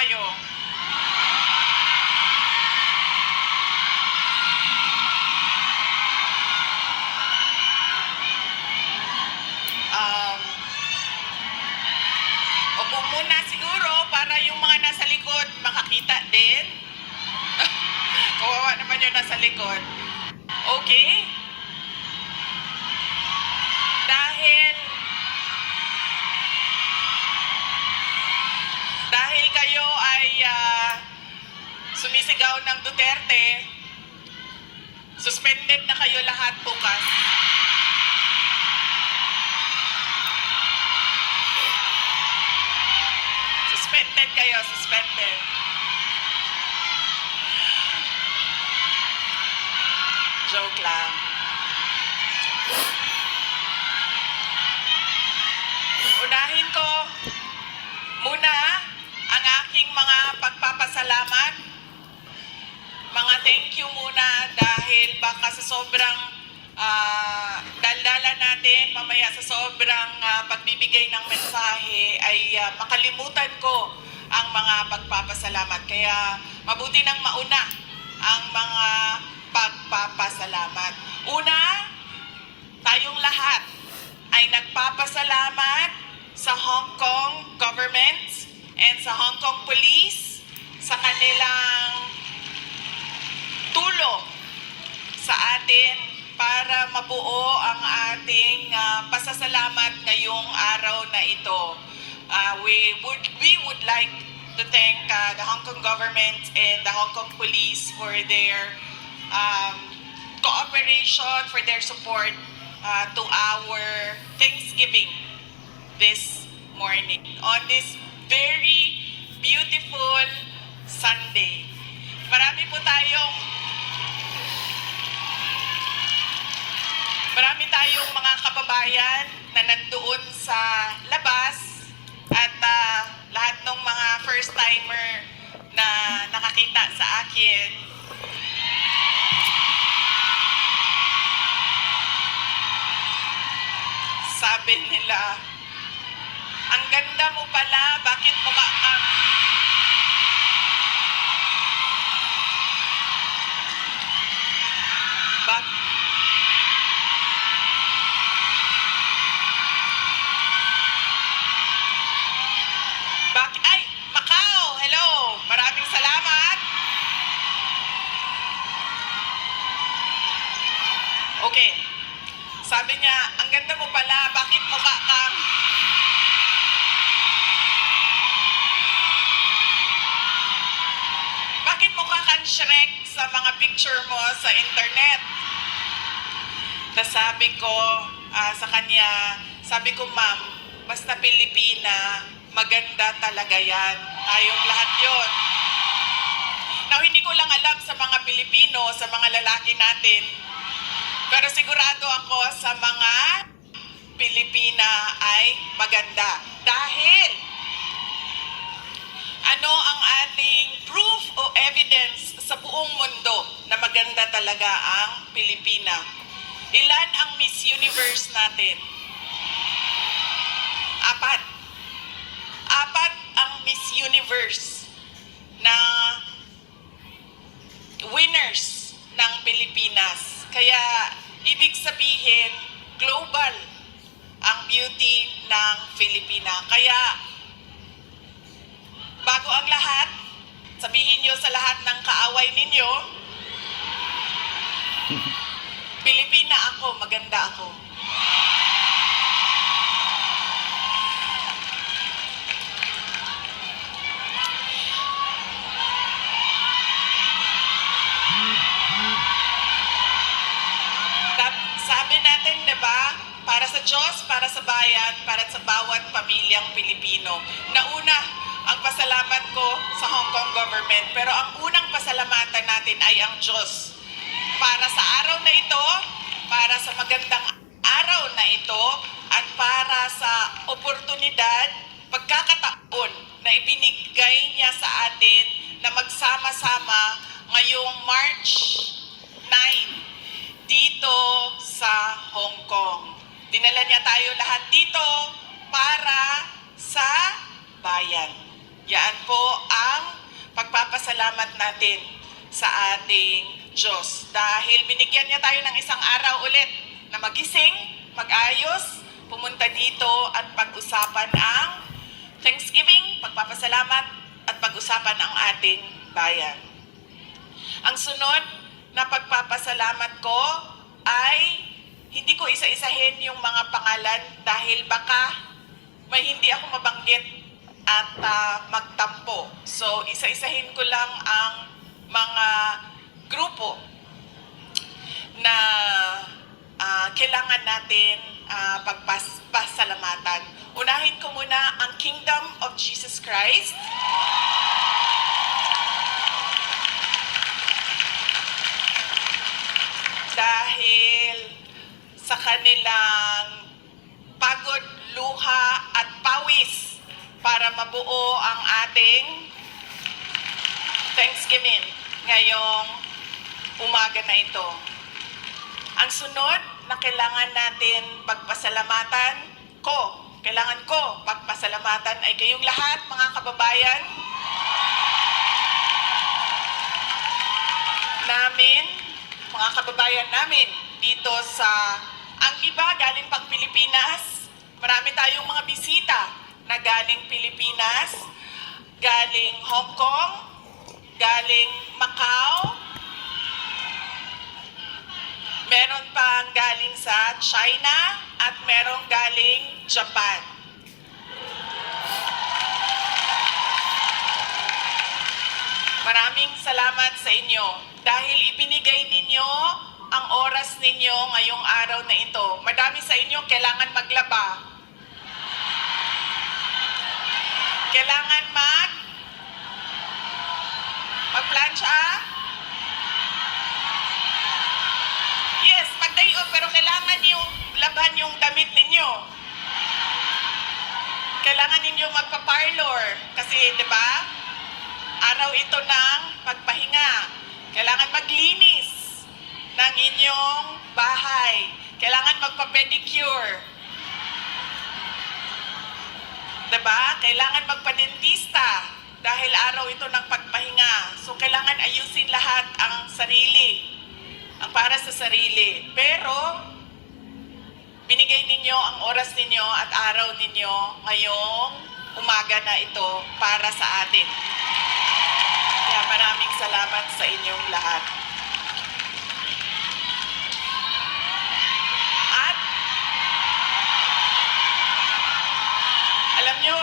kayo. Um, Upo muna siguro para yung mga nasa likod makakita din. Kawawa naman yung nasa likod. Okay? Dahil kayo ay sumisigaw ng Duterte, suspended na kayo lahat bukas. Suspended kayo, suspended. Joke lang. Unahin ko muna ang aking mga pagpapasalamat. Mga thank you muna dahil baka sa sobrang daldala natin, mamaya sa sobrang pagbibigay ng mensahe ay makalimutan ko ang mga pagpapasalamat. Kaya mabuti nang mauna ang mga pagpapasalamat. Una, tayong lahat ay nagpapasalamat sa Hong Kong government and sa Hong Kong police sa kanilang tulong sa atin para mabuo ang ating pasasalamat ngayong araw na ito. We would like to thank the Hong Kong government and the Hong Kong police for their cooperation, for their support to our Thanksgiving this morning on this very beautiful Sunday. Marami tayong mga kababayan na nandoon sa labas at lahat ng mga first timer na nakakita sa akin. Sabi nila, ang ganda mo pala, bakit mukha kang... Ay, Macau! Hello! Maraming salamat! Okay. Sabi niya, ang ganda mo pala, bakit mukha kang... Bakit mukha kang Shrek sa mga picture mo sa internet? Sabi ko sa kanya, sabi ko, ma'am, basta Pilipina, maganda talaga yan. Tayong lahat yun. Now, hindi ko lang alam sa mga Pilipino, sa mga lalaki natin, pero sigurado ako sa mga Pilipina ay maganda. Dahil, ano ang ating proof o evidence sa buong mundo na maganda talaga ang Pilipina? Ilan ang Miss Universe natin? 4. 4 ang Miss Universe na winners ng Pilipinas. Kaya, ibig sabihin, global ang beauty ng Pilipina. Kaya, bago ang lahat, sabihin nyo sa lahat ng kaaway ninyo, Pilipina ako, maganda ako. Sabi natin, diba? Para sa Diyos, para sa bayan, para sa bawat pamilyang Pilipino. Nauna, ang pasalamat ko sa Hong Kong government, pero ang unang pasalamatan natin ay ang Diyos. Para sa araw na ito, para sa magandang araw na ito, at para sa oportunidad, pagkakataon na ibinigay niya sa atin na magsama-sama ngayong March 9 dito sa Hong Kong. Dinala niya tayo lahat dito para sa bayan. Yan po ang pagpapasalamat natin sa ating Diyos. Dahil binigyan niya tayo ng isang araw ulit na magising, mag-ayos, pumunta dito at pag-usapan ang Thanksgiving, pagpapasalamat at pag-usapan ang ating bayan. Ang sunod na pagpapasalamat ko ay hindi ko isa-isahin yung mga pangalan dahil baka may hindi ako mabanggit at magtampo. So, isa-isahin ko lang ang mga grupo na kailangan natin pagpasalamatan. Unahin ko muna ang Kingdom of Jesus Christ. Dahil sa kanilang pagod, luha at pawis para mabuo ang ating Thanksgiving ngayong umaga na ito. Ang sunod na kailangan natin kailangan ko pagpasalamatan ay kayong lahat, mga kababayan namin, mga kababayan namin dito sa, ang iba galing pang Pilipinas. Marami tayong mga bisita na galing Pilipinas, galing Hong Kong, galing Macau, meron pang galing sa China, at merong galing Japan. Maraming salamat sa inyo dahil ibinigay ninyo ang oras ninyo ngayong araw na ito. Madami sa inyo kailangan maglaba. Kailangan magplancha. Yes, mag-day off, pero kailangan yung laban yung damit ninyo. Kailangan ninyo magpa-parlor kasi, di ba? Araw ito ng pagpahinga. Kailangan maglinis ng inyong bahay. Kailangan magpa-pedicure. Diba? Kailangan magpa-dentista dahil araw ito ng pagpahinga. So, kailangan ayusin lahat ang sarili. Ang para sa sarili. Pero, binigay ninyo ang oras ninyo at araw ninyo ngayong umaga na ito para sa atin. Kaya maraming salamat sa inyong lahat. At, alam nyo,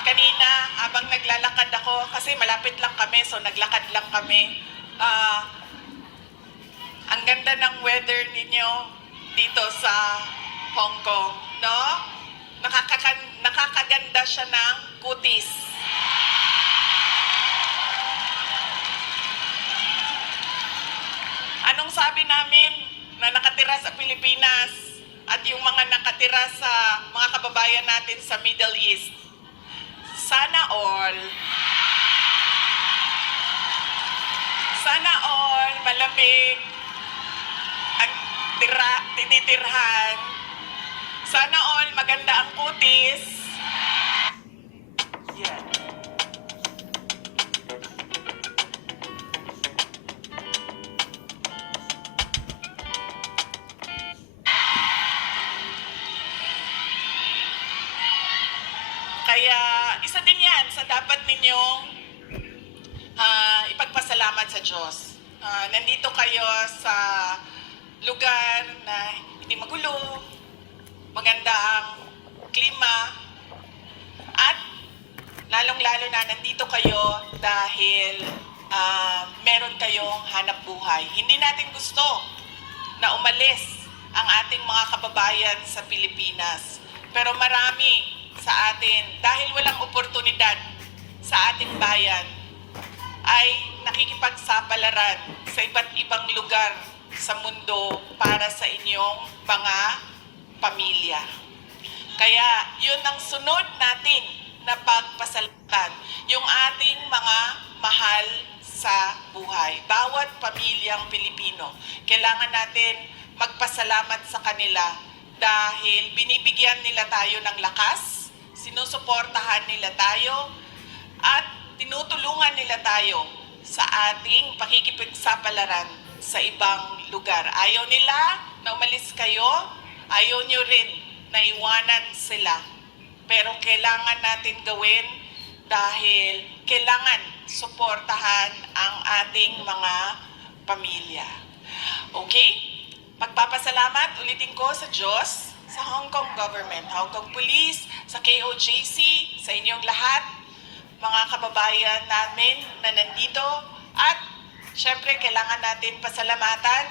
kanina habang naglalakad ako, kasi malapit lang kami, so naglakad lang kami, ang ganda ng weather ninyo dito sa Hong Kong, no? Nakakaganda siya ng kutis. Anong sabi namin na nakatira sa Pilipinas at yung mga nakatira sa mga kababayan natin sa Middle East? Sana all malamig ang tinitirhan. Sana all maganda ang kutis. Yan. Kaya isa din yan sa dapat ninyong ipagpasalamat sa Diyos. Nandito kayo sa lugar na hindi magulo, maganda ang klima, at lalong-lalo na nandito kayo dahil meron kayong hanap buhay. Hindi natin gusto na umalis ang ating mga kababayan sa Pilipinas. Pero marami sa atin, dahil walang oportunidad sa ating bayan, ay nakikipagsapalaran sa iba't ibang lugar sa mundo para sa inyong mga pamilya. Kaya yun ang sunod natin na pagpasalamatan, yung ating mga mahal sa buhay. Bawat pamilyang Pilipino, kailangan natin magpasalamat sa kanila dahil binibigyan nila tayo ng lakas, sinusuportahan nila tayo, at tinutulungan nila tayo sa ating pakikipagsapalaran sa ibang lugar. Ayaw nila na umalis kayo, ayaw nyo rin na iwanan sila. Pero kailangan natin gawin dahil kailangan suportahan ang ating mga pamilya. Okay? Magpapasalamat ulitin ko sa Diyos, sa Hong Kong government, Hong Kong Police, sa KOJC, sa inyong lahat, mga kababayan namin na nandito, at syempre kailangan natin pasalamatan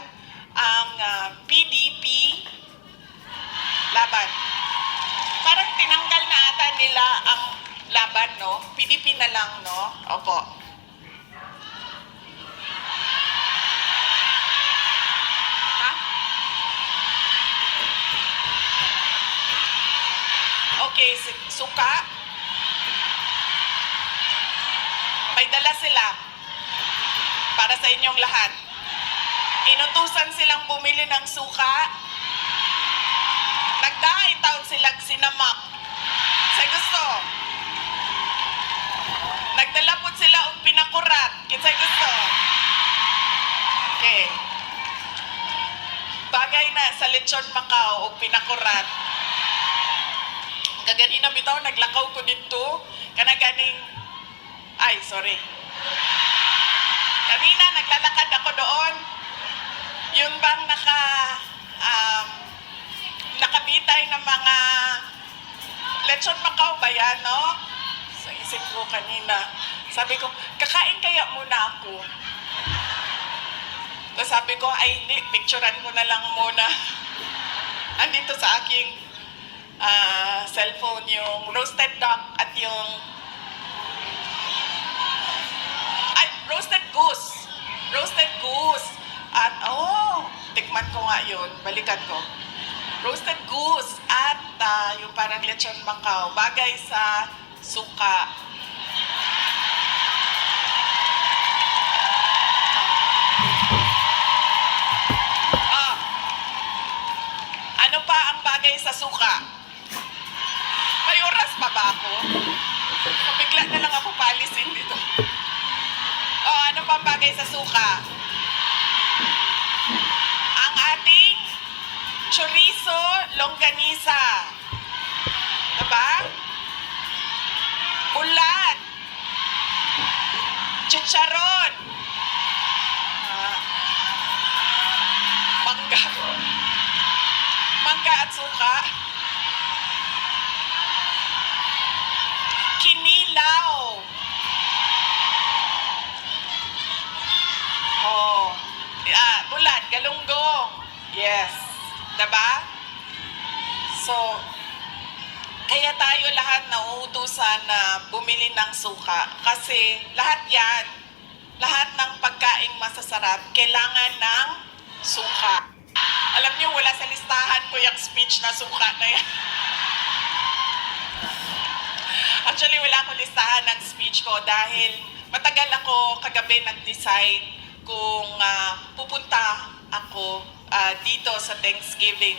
ang PDP laban. Parang tinanggal na ata nila ang laban, no? PDP na lang, no? Opo. Ha? Okay, suka. May dala sila para sa inyong lahat. Inutusan silang bumili ng suka. Nagdaitaw silang sinamak. Sa gusto. Nagdala po sila og pinakurat. Kinsay gusto. Okay. Bagay na sa lechon Macau og pinakurat. Kaganina bitaw naglakaw ko dito. Kanaganing ay, sorry. Kanina naglalakad ako doon. Yung bang nakabitay ng mga lechon Macau ba yan, no? Sa isip ko kanina. Sabi ko, kakain kaya muna ako. So sabi ko, ay hindi, picturean ko na lang muna. Andito sa aking cellphone yung roasted duck at yung roasted goose. Roasted goose. At, tikman ko nga yun. Balikan ko. Roasted goose at yung parang lechon Macau. Bagay sa suka. Ano pa ang bagay sa suka? May oras pa ba ako? Bigla na lang ako palisin dito. Ano pang bagay sa suka? Ang ating chorizo longganisa. Diba? Ulat. Chicharon. Mangga. Mangga at suka. Kinilaw. Bulat, galunggong. Yes. Diba? So, kaya tayo lahat nauutusan na bumili ng suka. Kasi lahat yan, lahat ng pagkaing masasarap, kailangan ng suka. Alam niyo, wala sa listahan ko yung speech na suka na yan. Actually, wala akong listahan ng speech ko dahil matagal ako kagabi nag-decide kung pupunta ako dito sa Thanksgiving.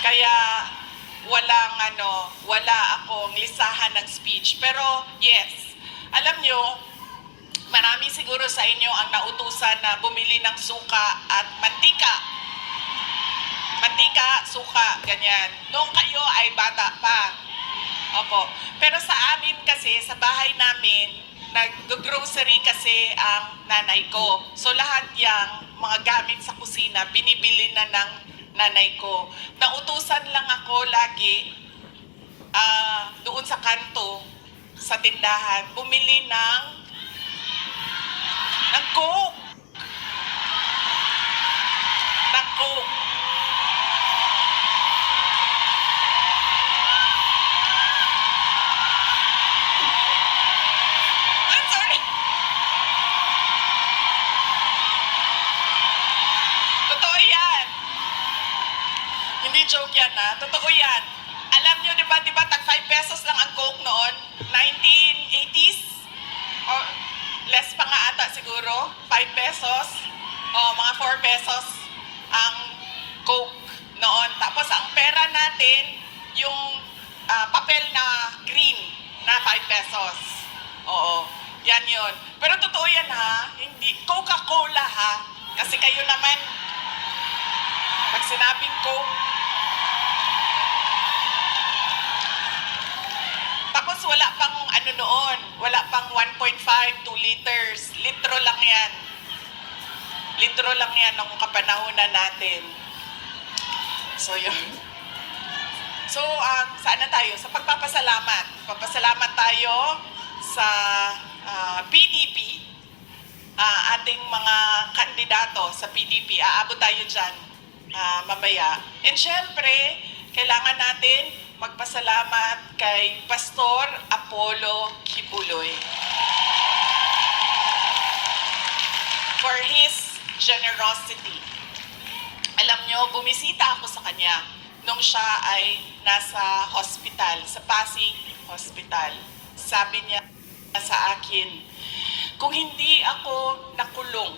Kaya wala akong listahan ng speech. Pero yes, alam nyo, marami siguro sa inyo ang nautusan na bumili ng suka at mantika. Mantika, suka, ganyan. Noong kayo ay bata pa. Opo. Pero sa amin kasi, sa bahay namin, nag-grocery kasi ang nanay ko. So lahat yang mga gamit sa kusina, binibili na ng nanay ko. Nautusan lang ako lagi doon sa kanto, sa tindahan, bumili ng Coke. Ng Coke. I'm sorry. Totoo yan. Hindi joke yan, ha? Totoo yan. Alam nyo, di ba, tag 5 pesos lang ang Coke noon? 1980s? Or less pa nga ata siguro? 5 pesos? O, mga 4 pesos ang Coke noon. Tapos ang pera natin, yung Yan yun. Pero totoo yan ha, hindi Coca-Cola ha. Kasi kayo naman, pag sinabing Coke, tapos wala pang ano noon, wala pang 1.5, 2 liters. Litro lang yan. Litro lang yan nung kapanahunan natin. So yun. So, saan na tayo? Sa pagpapasalamat. Papasalamat tayo sa PDP, ating mga kandidato sa PDP. Aabot tayo dyan mamaya. And syempre, kailangan natin magpasalamat kay Pastor Apollo Kibuloy for his generosity. Alam nyo, bumisita ako sa kanya nung siya ay nasa hospital, sa Pasig Hospital. Sabi niya sa akin, kung hindi ako nakulong,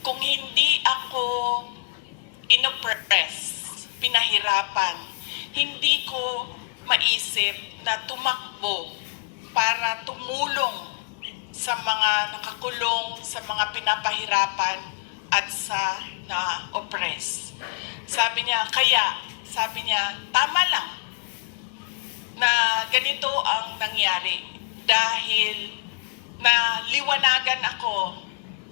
kung hindi ako inoppress, pinahirapan, hindi ko maisip na tumakbo para tumulong sa mga nakakulong, sa mga pinapahirapan at sa na-oppress. Sabi niya, tama lang na ganito ang nangyari dahil naliwanagan ako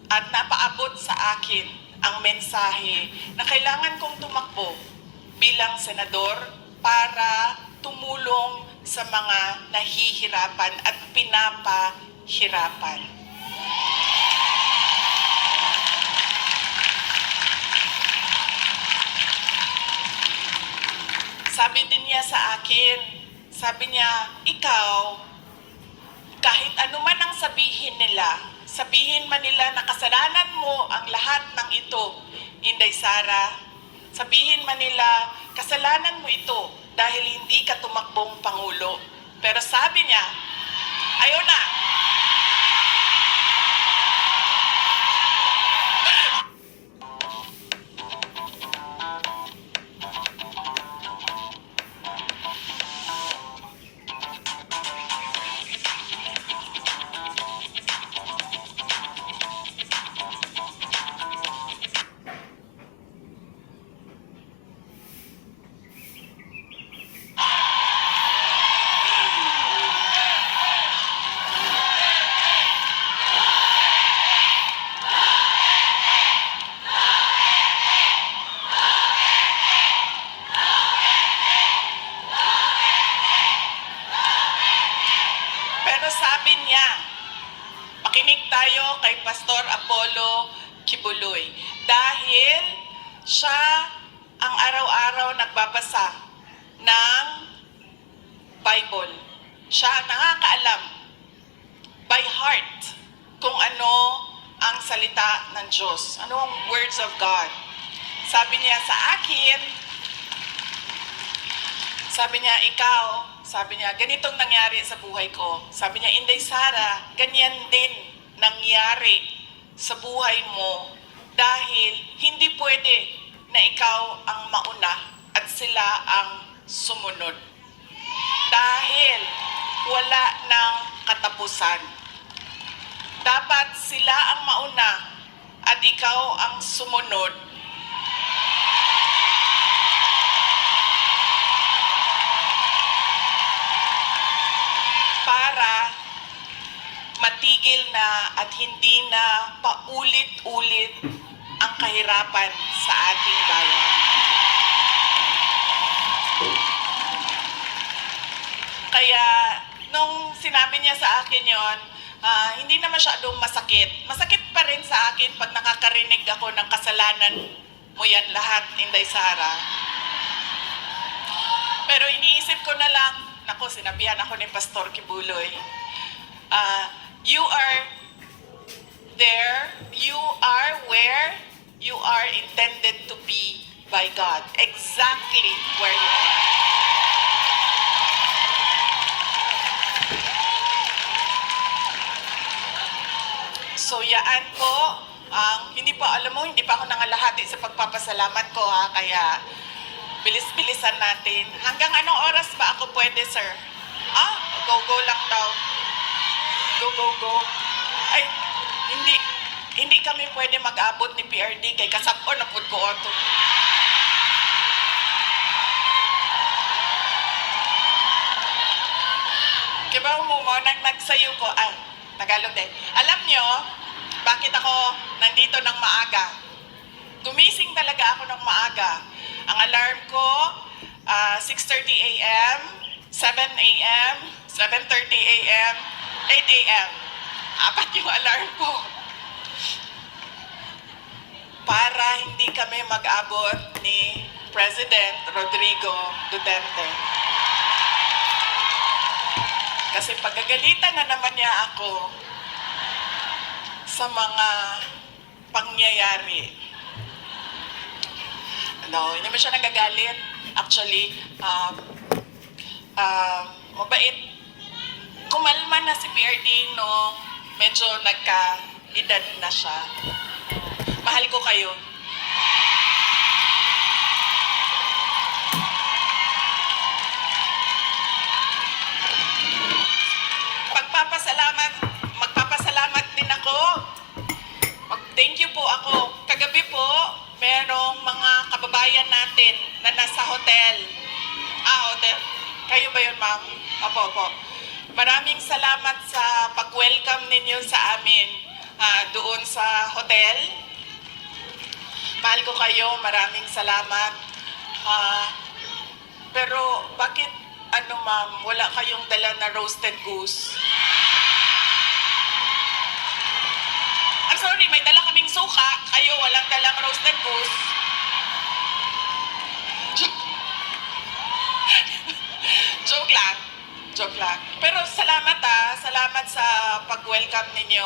at napaabot sa akin ang mensahe na kailangan kong tumakbo bilang senador para tumulong sa mga nahihirapan at pinapahirapan. Sabi din niya sa akin, sabi niya, ikaw, kahit ano man ang sabihin nila, sabihin man nila na kasalanan mo ang lahat ng ito, Inday Sara, sabihin man nila, kasalanan mo ito dahil hindi ka tumakbong Pangulo. Pero sabi niya, ayaw na. Pero sabi niya, makinig tayo kay Pastor Apollo Kibuloy dahil siya ang araw-araw nagbabasa ng Bible. Siya ang nakakaalam by heart kung ano ang salita ng Diyos. Ano ang words of God. Sabi niya sa akin, sabi niya, ganitong nangyari sa buhay ko. Sabi niya, Inday Sara, ganyan din nangyari sa buhay mo dahil hindi pwede na ikaw ang mauna at sila ang sumunod. Dahil wala ng katapusan. Dapat sila ang mauna at ikaw ang sumunod para matigil na at hindi na paulit-ulit ang kahirapan sa ating bayan. Kaya nung sinabi niya sa akin yon, hindi na masyadong masakit. Masakit pa rin sa akin pag nakakarinig ako ng kasalanan mo yan lahat, Inday Sara. Pero iniisip ko na lang, naku, sinabihan ako ni Pastor Kibuloy, you are there, you are where you are intended to be by God. Exactly where you are. So, yaan po, hindi pa ako nangalahati sa pagpapasalamat ko ha, kaya bilis-bilisan natin. Hanggang anong oras ba ako pwede, sir? Go lang daw. Go, go, go. Ay, hindi, hindi kami pwede mag-abot ni PRD kay kasap-o na pud ko oto. Kibaw mo nang nagsayo ko, Tagalog din. Alam nyo, bakit ako nandito ng maaga? Gumising talaga ako ng maaga. Ang alarm ko, 6:30 a.m., 7 a.m., 7:30 a.m., 8 a.m. Apat yung alarm ko. Para hindi kami mag-abot ni President Rodrigo Duterte. Kasi pagagalitan na naman niya ako sa mga pangyayari. No, hindi naman siya nagagalit. Actually, mabait. Kumalma na si PRD nung medyo nagka-edad na siya. Mahal ko kayo. Magpapasalamat din ako. Thank you po ako. Kagabi po, merong mga kababayan natin na nasa hotel. Hotel. Kayo ba yun, ma'am? Opo. Maraming salamat sa pag-welcome ninyo sa amin doon sa hotel. Mahal ko kayo. Maraming salamat. Pero bakit, ma'am, wala kayong dala na roasted goose? I'm sorry, may dala kaming suka. Kayo, walang dalang roasted goose. Joke lang. Pero salamat salamat sa pag-welcome ninyo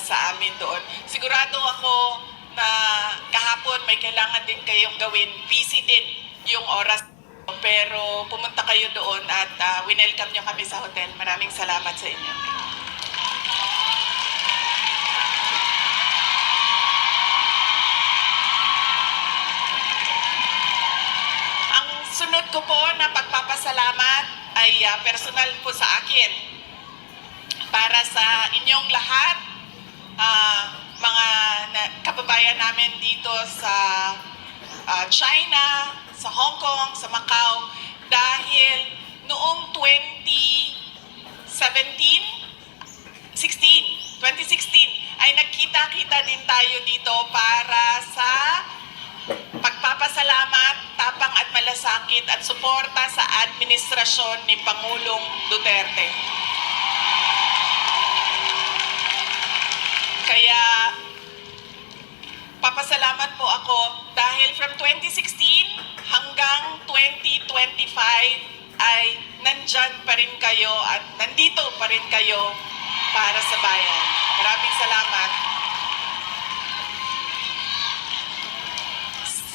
sa amin doon. Sigurado ako na kahapon may kailangan din kayong gawin. Busy din yung oras. Pero pumunta kayo doon at winelcome nyo kami sa hotel. Maraming salamat sa inyo. Ang sunod ko po na pagpapasalamat ay personal po sa akin. Para sa inyong lahat, mga kababayan namin dito sa China, sa Hong Kong, sa Macau, dahil noong 2016 ay nagkita-kita din tayo dito para sa pagpapasalamat, tapang at malasakit at suporta sa administrasyon ni Pangulong Duterte. Kaya papasalamat po ako dahil from 2016 hanggang 2025 ay nandyan pa rin kayo at nandito pa rin kayo para sa bayan. Maraming salamat.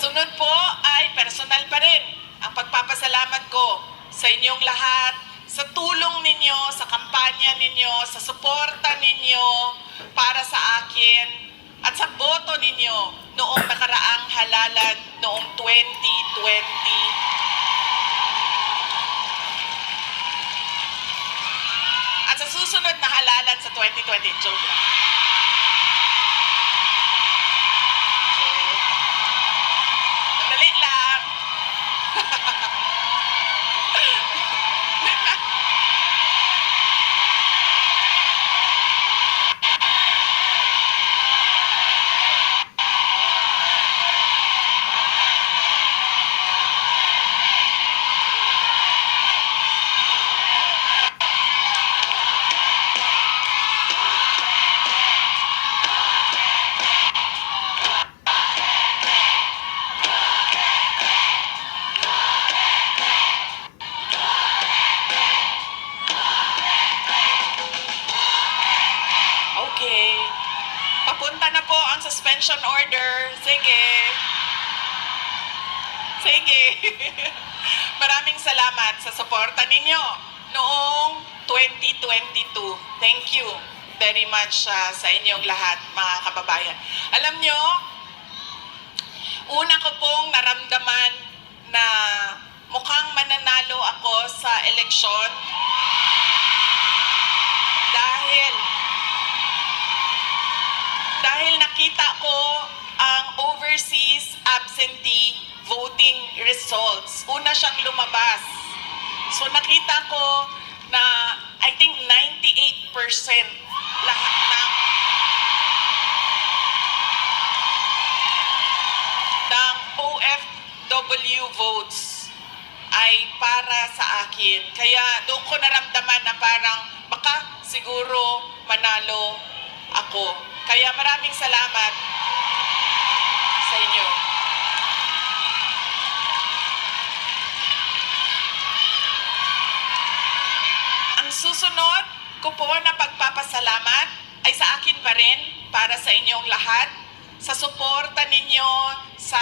Sunod po ay personal pa rin ang pagpapasalamat ko sa inyong lahat, sa tulong ninyo, sa kampanya ninyo, sa suporta ninyo para sa akin at sa boto ninyo noong nakaraang halalan noong 2020. At sa susunod na halalan sa 2020, joke lang. Madali lang. Okay. Papunta na po ang suspension order. Sige. Maraming salamat sa suporta ninyo noong 2022. Thank you very much sa inyong lahat, mga kababayan. Alam nyo, una ko pong naramdaman na mukhang mananalo ako sa eleksyon dahil dahil nakita ko ang overseas absentee voting results. Una siyang lumabas. So nakita ko na I think 98% lahat ng OFW votes ay para sa akin. Kaya doon ko naramdaman na parang baka siguro manalo ako. Kaya maraming salamat sa inyo. Ang susunod ko po na pagpapasalamat ay sa akin pa rin, para sa inyong lahat, sa suporta ninyo sa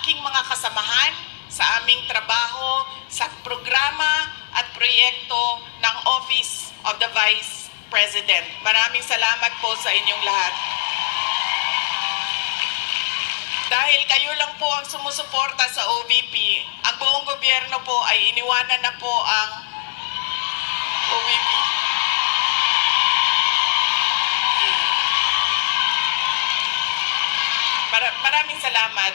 aking mga kasamahan, sa aming trabaho, sa programa at proyekto ng Office of the Vice President. Maraming salamat po sa inyong lahat. Dahil kayo lang po ang sumusuporta sa OVP, ang buong gobyerno po ay iniwanan na po ang OVP. Maraming salamat.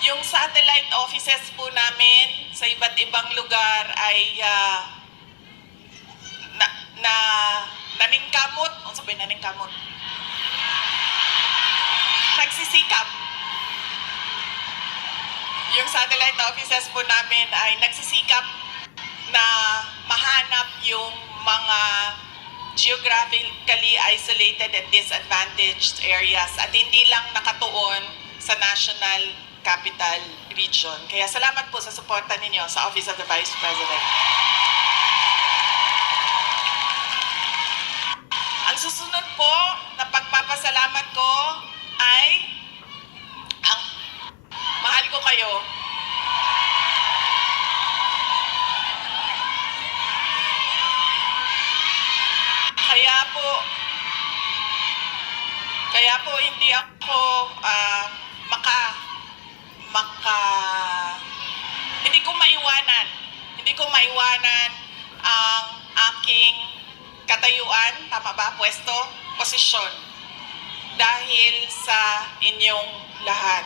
Yung satellite offices po namin sa iba't ibang lugar ay naningkamot. Ano sabihin naningkamot? Nagsisikap. Yung satellite offices po namin ay nagsisikap na mahanap yung mga geographically isolated and disadvantaged areas at hindi lang nakatuon sa national capital region. Kaya salamat po sa suporta ninyo sa Office of the Vice President. Ang susunod po na pagpapasalamat ko ay ang mahal ko kayo. Kaya po hindi ako hindi ko maiwanan ang aking katayuan, tama ba? Pwesto, posisyon, dahil sa inyong lahat.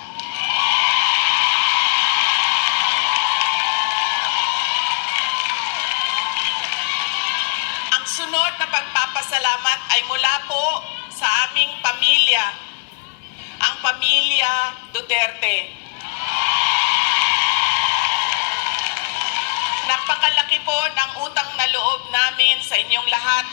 Ang sunod na pagpapasalamat ay mula po sa aming pamilya, ang pamilya Duterte. Napakalaki po ng utang na loob namin sa inyong lahat.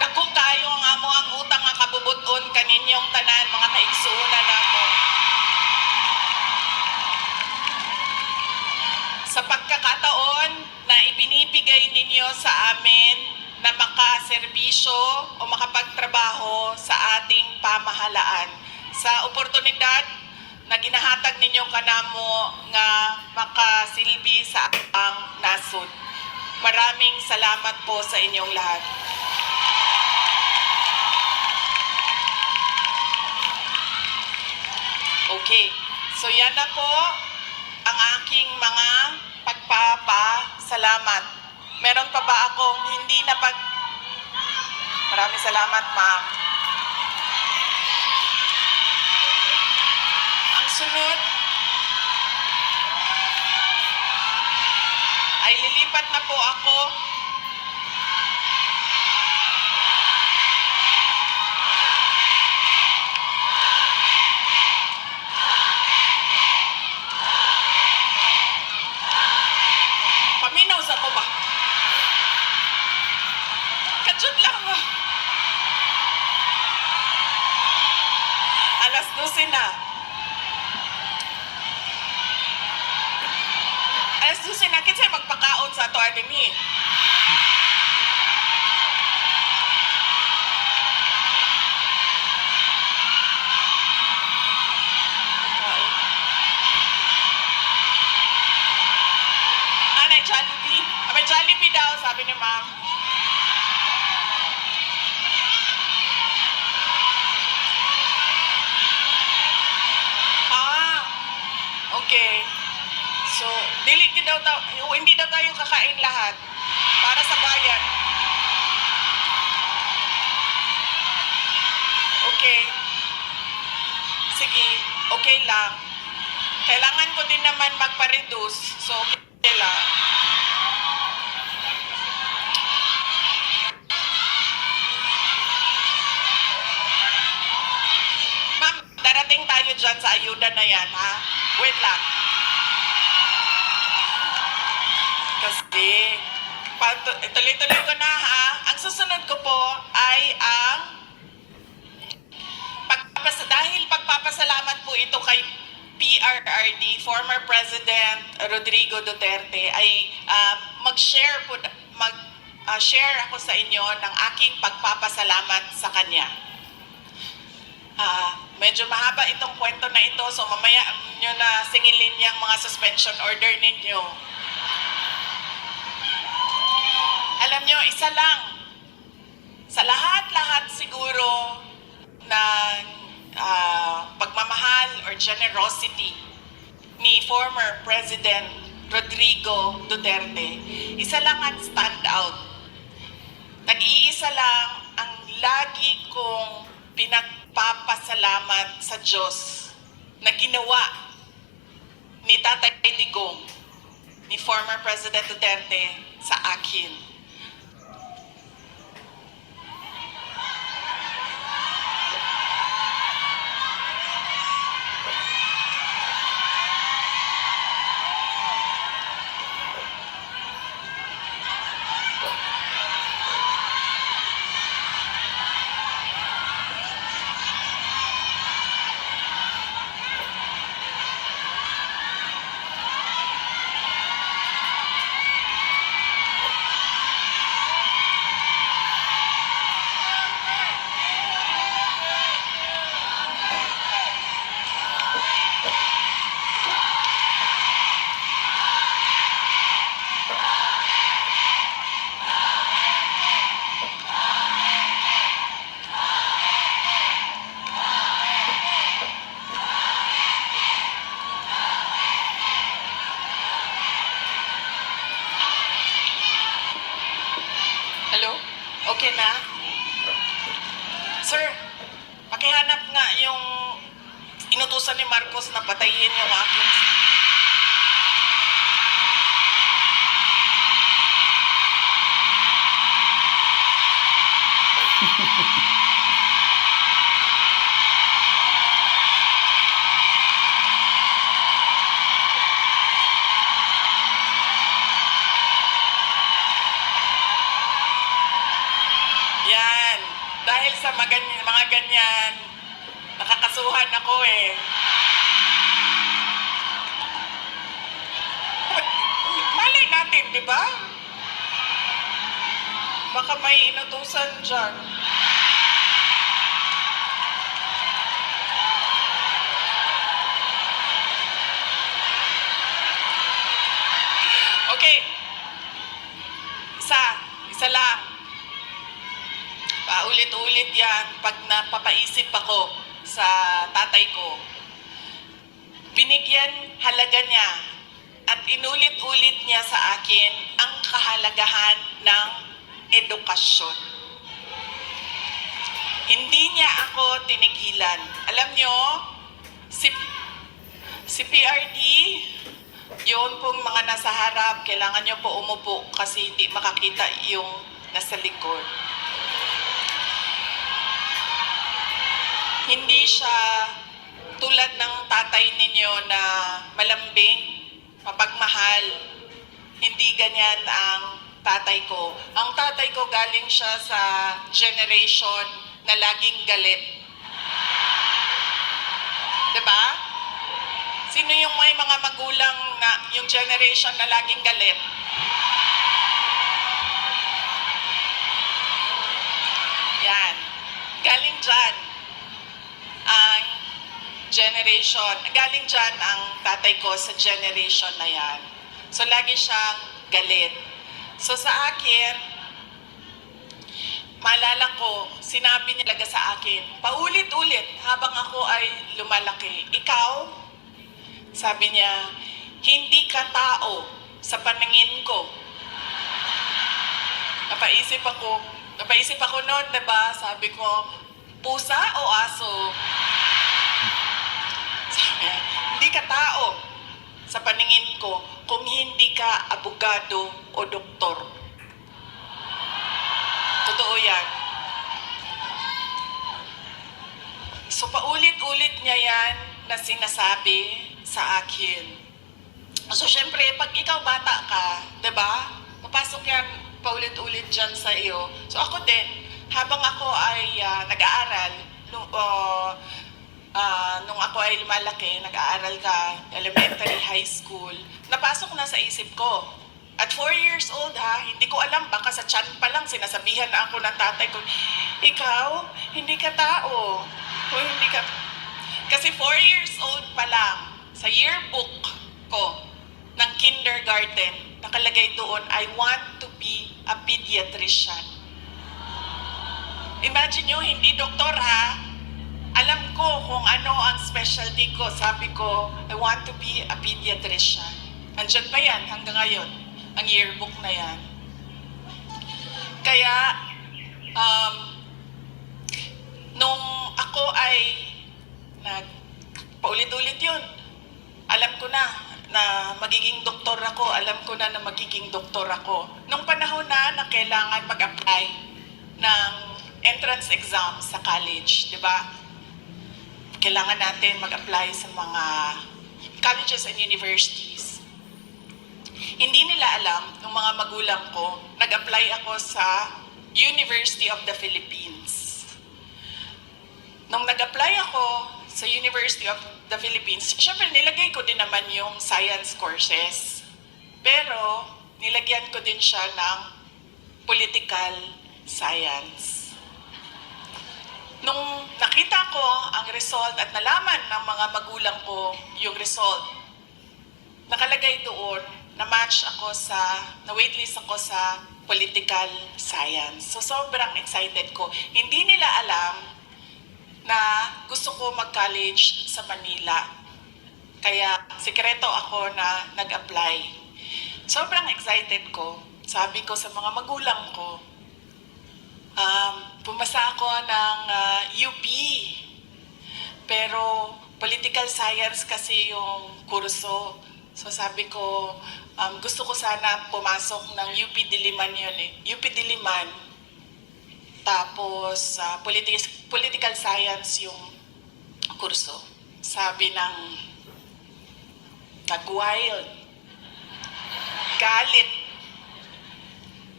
Dako kayo ang amo ang utang nga kabubuton kaninyong tanan, mga kaigsuunan namo. Sa pagkakataon na ibinibigay ninyo sa amin na makaserbisyo o makapagtrabaho sa ating pamahalaan. Sa oportunidad na ginahatag ninyo kanamo nga makasilbi sa ang nasod. Maraming salamat po sa inyong lahat. Okay, so yan na po ang aking mga pagpapasalamat. Meron pa ba akong hindi na Maraming salamat, ma'am. Ang sunod ay lilipat na po ako paminaw sa ko ba? Kadyot lang ba? Alas 12 na. Alas 12 na. Kinsay magpakaon sa ato adin ni. Anay Jollibee. May Jollibee daw, sabi ni ma'am. Sige. So, hindi daw tayo kakain lahat para sa bayan. Okay. Sige, okay lang. Kailangan ko din naman magpa-reduce. So, okay lang. Ma'am, darating tayo dyan sa ayuda na yan, ha? Wait lang. Kasi, tuloy-tuloy ko na, ha? Ang susunod ko po ay ang dahil pagpapasalamat po ito kay PRRD, former President Rodrigo Duterte, ay mag-share ako sa inyo ng aking pagpapasalamat sa kanya. Medyo mahaba itong kwento na ito, so mamaya nyo na singilin yung mga suspension order ninyo. Alam nyo, isa lang, sa lahat-lahat siguro ng pagmamahal or generosity ni former President Rodrigo Duterte, isa lang ang stand out. Nag-iisa lang ang lagi kong pinagpapasalamat sa Diyos na ginawa ni Tatay Digong, ni former President Duterte sa akin. Hello? Okay na? Sir, pakihanap nga yung inutusan ni Marcos na patayin yung akin. Yan. Dahil sa mga ganyan, nakakasuhan ako eh. Malay natin, di ba? Baka may inutusan dyan. Okay. Isa lang. Paulit-ulit yan pag napapaisip ako sa tatay ko. Binigyan halaga niya at inulit-ulit niya sa akin ang kahalagahan ng edukasyon. Hindi niya ako tinigilan. Alam niyo, si PRD, yun pong mga nasa harap, kailangan niyo po umupo kasi hindi makakita yung nasa likod. Hindi siya tulad ng tatay ninyo na malambing, mapagmahal. Hindi ganyan ang tatay ko. Ang tatay ko galing siya sa generation na laging galit. Diba? Sino yung may mga magulang na yung generation na laging galit? Yan. Galing dyan ang generation. Galing dyan ang tatay ko sa generation na yan. So, lagi siyang galit. So, sa akin, maalala ko, sinabi niya talaga sa akin, paulit-ulit habang ako ay lumalaki, ikaw, Sabi niya, hindi ka tao sa paningin ko. Napaisip ako noon, diba? Sabi ko, pusa o aso? Sabi, hindi ka tao sa paningin ko kung hindi ka abogado o doktor. Totoo yan. So paulit-ulit niya yan na sinasabi sa akin. So syempre, pag ikaw bata ka, diba? Papasok yan paulit-ulit dyan sa iyo. So ako din, habang ako ay nag-aaral, nung ako ay lumalaki, nag-aaral ka, elementary, high school, napasok na sa isip ko. At 4 years old hindi ko alam, baka sa tiyan pa lang sinasabihan na ako ng tatay ko, ikaw, hindi ka tao. O hindi ka... Kasi 4 years old pa lang, sa yearbook ko ng kindergarten, nakalagay doon, I want to be a pediatrician. Imagine nyo, hindi doktor Alam ko kung ano ang specialty ko. Sabi ko, I want to be a pediatrician. Andyan pa yan hanggang ngayon, ang yearbook na yan. Kaya, nung ako ay paulit-ulit yun, alam ko na magiging doktor ako. Alam ko na magiging doktor ako. Nung panahon na kailangan mag-apply ng entrance exam sa college, di ba? Kailangan natin mag-apply sa mga colleges and universities. Hindi nila alam, ng mga magulang ko, nag-apply ako sa University of the Philippines. Nung nag-apply ako sa University of the Philippines, syempre nilagay ko din naman yung science courses. Pero nilagyan ko din siya ng political science. Nung nakita ko ang result at nalaman ng mga magulang ko yung result, nakalagay doon na-waitlist ako sa political science. So sobrang excited ko. Hindi nila alam na gusto ko mag-college sa Manila. Kaya sikreto ako na nag-apply. Sobrang excited ko. Sabi ko sa mga magulang ko, pumasa ako ng UP. Pero political science kasi yung kurso. So sabi ko, gusto ko sana pumasok ng UP Diliman yun UP Diliman. Tapos political science yung kurso. Sabi ng nag-wild.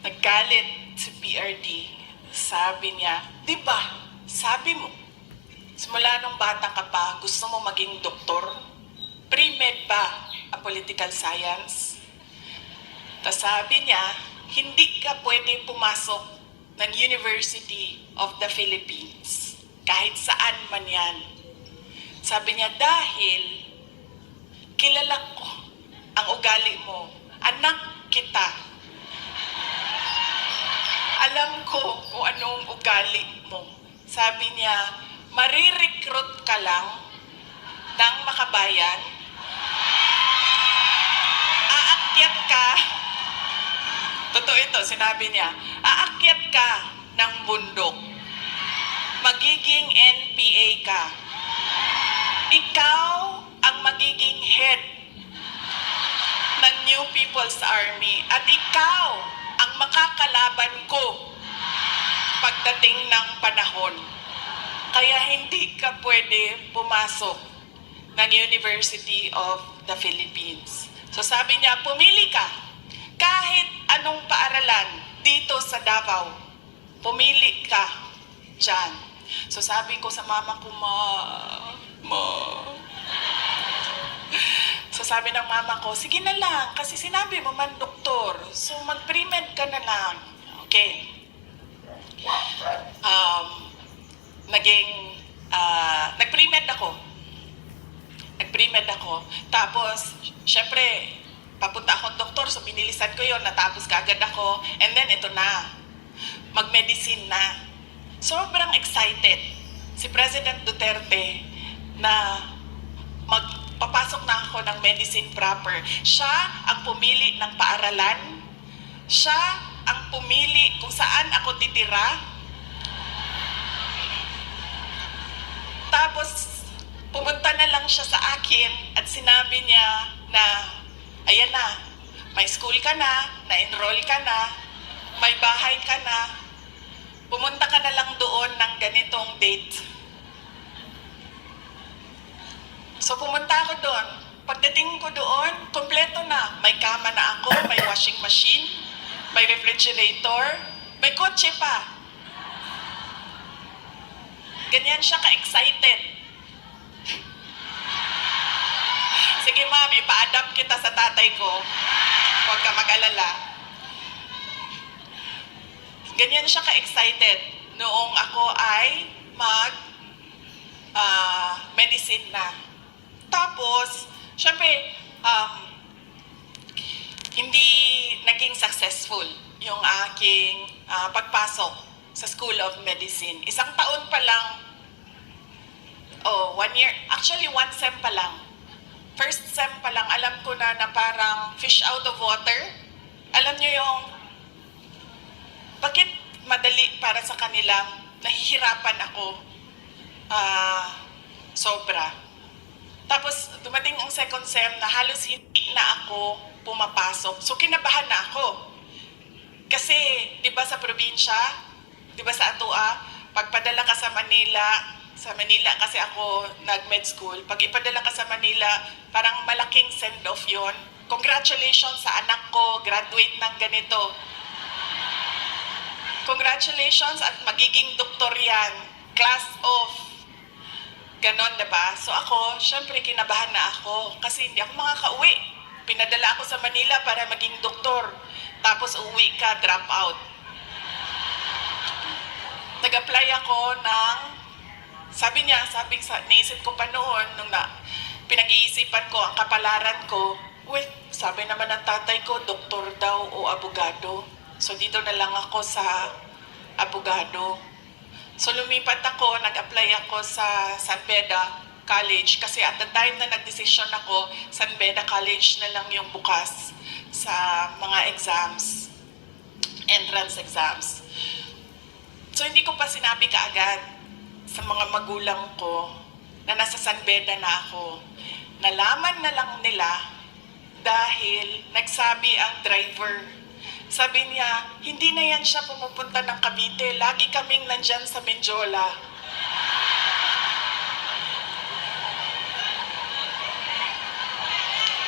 Naggalit si PRD. Sabi niya, di ba, sabi mo, simula nung bata ka pa, gusto mo maging doktor? Pre-med ba ang political science? Tapos sabi niya, hindi ka pwede pumasok ng University of the Philippines. Kahit saan man yan. Sabi niya, dahil kilala ko ang ugali mo. Anak kita. Alam ko kung anong ugali mo. Sabi niya, marirecruit ka lang ng makabayan. Aakyat ka. Totoo ito, sinabi niya. Aakyat ka ng bundok. Magiging NPA ka. Ikaw ang magiging head ng New People's Army. At ikaw ang makakalaban ko pagdating ng panahon. Kaya hindi ka pwede pumasok ng University of the Philippines. So sabi niya, pumili ka. Kahit anong paaralan dito sa Davao, pumili ka dyan. So sabi ko sa mama ko, Ma. So sabi ng mama ko, sige na lang, kasi sinabi mo man doktor, so mag-pre-med ka na lang. Okay. Nag-pre-med ako. Tapos, syempre, papunta akong doktor, so binilisan ko yon, natapos kaagad ako, and then ito na, mag-medicine na. Sobrang excited si President Duterte na papasok na ako ng medicine proper. Siya ang pumili ng paaralan. Siya ang pumili kung saan ako titira. Tapos, pumunta na lang siya sa akin at sinabi niya na, ayan na, may school ka na, na-enroll ka na, may bahay ka na, pumunta ka na lang doon ng ganitong date. So pumunta ako doon. Pagdating ko doon, kompleto na. May kama na ako, may washing machine, may refrigerator, may kotse pa. Ganyan siya ka-excited. Sige ma'am, ipa-adapt kita sa tatay ko. Huwag ka mag-alala. Ganyan siya ka-excited noong ako ay medicine na. Tapos, syempre, hindi naging successful yung aking pagpasok sa School of Medicine. Isang taon pa lang, 1 year, actually 1 sem pa lang. First sem pa lang, alam ko na parang fish out of water. Alam niyo yung, bakit madali para sa kanilang nahihirapan ako sobra. Tapos, dumating ang second sem na halos hindi na ako pumapasok. So, kinabahan na ako. Kasi, di ba sa probinsya, di ba sa Atua, pagpadala ka sa Manila kasi ako nag-med school, pag ipadala ka sa Manila, parang malaking send-off yon. Congratulations sa anak ko, graduate ng ganito. Congratulations at magiging doktor yan. Class of ganon, diba? So ako, syempre kinabahan na ako kasi hindi ako makakauwi. Pinadala ako sa Manila para maging doktor. Tapos uwi ka, drop out. Nag-apply ako ng, naisip ko pa noon, nung pinag-iisipan ko, ang kapalaran ko, sabi naman ng tatay ko, doktor daw o abogado. So dito na lang ako sa abogado. So lumipat ako, nag-apply ako sa San Beda College kasi at the time na nagdesisyon ako, San Beda College na lang yung bukas sa mga exams, entrance exams. So hindi ko pa sinabi kaagad sa mga magulang ko na nasa San Beda na ako. Nalaman na lang nila dahil nagsabi ang driver. Sabi niya, hindi na yan siya pumupunta ng Cavite. Lagi kaming nandyan sa Menjola.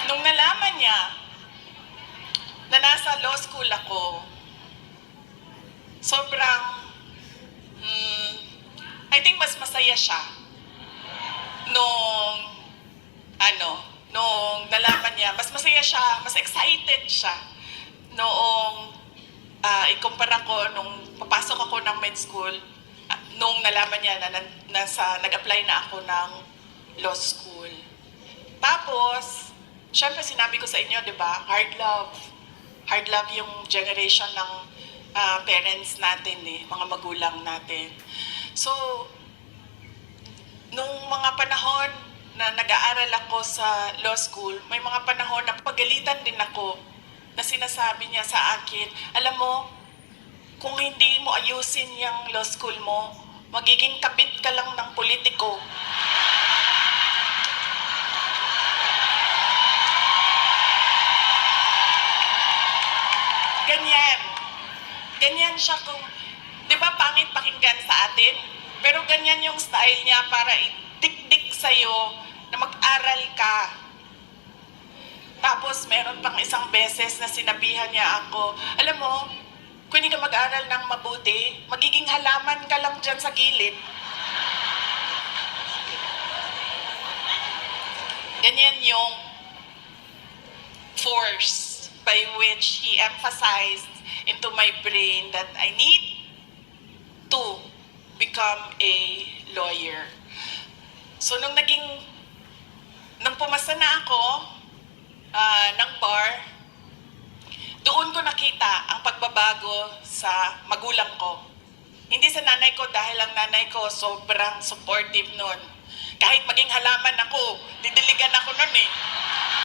Nung nalaman niya na nasa law school ako, sobrang, I think mas masaya siya nung nalaman niya. Mas masaya siya, mas excited siya noong ikumpara ko nung papasok ako ng med school, nung nalaman niya na nag-apply na ako ng law school. Tapos, syempre sinabi ko sa inyo, di ba, hard love. Hard love yung generation ng parents natin, mga magulang natin. So, nung mga panahon na nag-aaral ako sa law school, may mga panahon na pagalitan din ako na sinasabi niya sa akin, alam mo, kung hindi mo ayusin yung law school mo, magiging kabit ka lang ng politiko. Ganyan. Ganyan siya kung, di ba pangit pakinggan sa atin? Pero ganyan yung style niya para idikdik sa'yo na mag-aral ka. Tapos, meron pang isang beses na sinabihan niya ako, alam mo, kung hindi ka mag-aral ng mabuti, magiging halaman ka lang dyan sa gilid. Ganyan yung force by which he emphasized into my brain that I need to become a lawyer. So, nung pumasa na ako, ng bar, doon ko nakita ang pagbabago sa magulang ko. Hindi sa nanay ko dahil ang nanay ko sobrang supportive noon. Kahit maging halaman ako, didiligan ako nun eh.